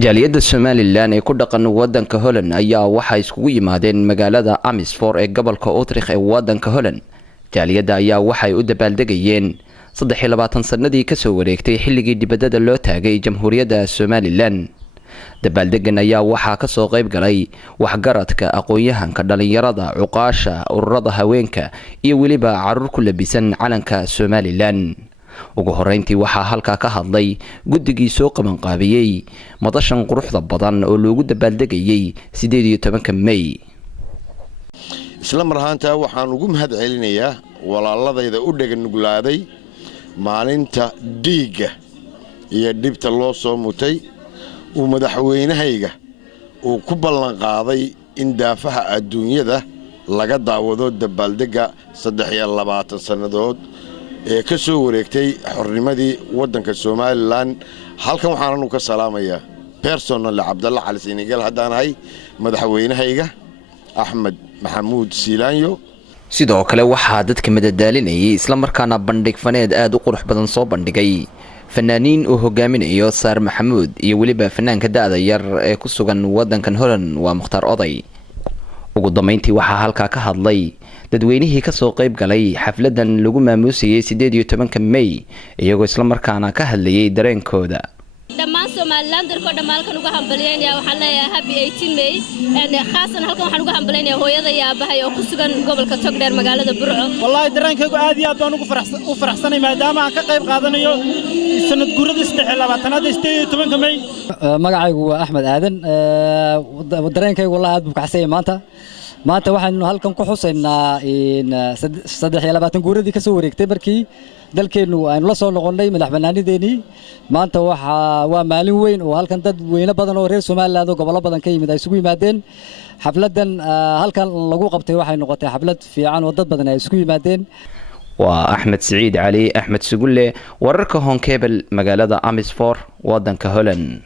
jaaliyadda Somaliland ee ku dhaqan wadanka Holland ayaa waxa iskugu yimaadeen magaalada Amersfoort ee gobolka Utrecht ee wadanka Holland. jaaliyadda ayaa waxay u dabaaldegayeen 23 sanadii ka soo wareegtay xilligii dibadda loo taagay Jamhuuriyadda Somaliland. dabaaldegan ayaa waxa ka soo qayb galay waxgaradka, aqoon-yahanka, dhalinyarada, cuqaasha, ururada haweenka iyo waliba caruur ku labisan calanka Somaliland. ugu horeyntii waxaa halka ka hadlay guddigii soo qaban qaabiyay madashan quruxda badan oo loogu dabaaldegayay 18 May. isla marhaanta waxaan ugu mahad celinayaa walaaladayda u dhagan nuglaaday maalinta dhiiga iyo dhibta loo soo mutay uu madaxweynahayga uu ku ballan qaaday in daafaha adduunyada laga daawado dabaaldega 23 sanadood ee ka soo wareegtay xornimadii wadanka Somaliland. halkan waxaan ka salaamayaa personal Cabdalla Cali Senegal haddaan ahay madaxweynahayga Axmed Maxamuud Siilaanyo. sidoo kale waxaa dadka madadaalinayay isla markaana bandhig faneed aad u qurux badan soo bandhigay fanaaniin oo hogaaminayo Saar Maxamuud iyo waliba fanaanka da'da yar ee ku sugan wadankan Holland waa Mukhtaar Oday. ugu dambeyntii waxaa halka ka hadlay dadweynihii ka soo qayb galay xafladan lagu maamuusayay 18 May iyagoo isla markaana ka hadlayay dareenkooda. dhammaan Somalilanderka dhamaalkan uga hambalyeynaya waxaan leeyahay happy 18 May khaasan halkan waxaan uga hambalyeynaya hooyada iyo aabahay oo ku sugan gobolka Togdheer magaalada Burco. wallahi dareenkaygu aad iyo aad baan ugu faraxsanay maadaama aan ka qayb qaadanayo sanad guurada 18 May. magacaygu waa Axmed Aadan. dareenkaygu wallahi aad buu ka xasay maanta waxaanu halkan ku xusaynaa in 23 guuradii ka soo wareegtay markii dalkeenu aynu la soo noqonnay madaxbannaanideennii. maanta waa maalin weyn oo halkan dad weyne badan oo reer Somaliland oo gobollo badan ka yimid ay isugu yimaadeen. xafladan halkan lagu qabtay waxay noqotay xaflad fiican oo dad badan ay isugu yimaadeen. waa Axmed Saciid Cali Axmed Sugulle, wararka Honkebel, magaalada Amersfoort, wadanka Holland.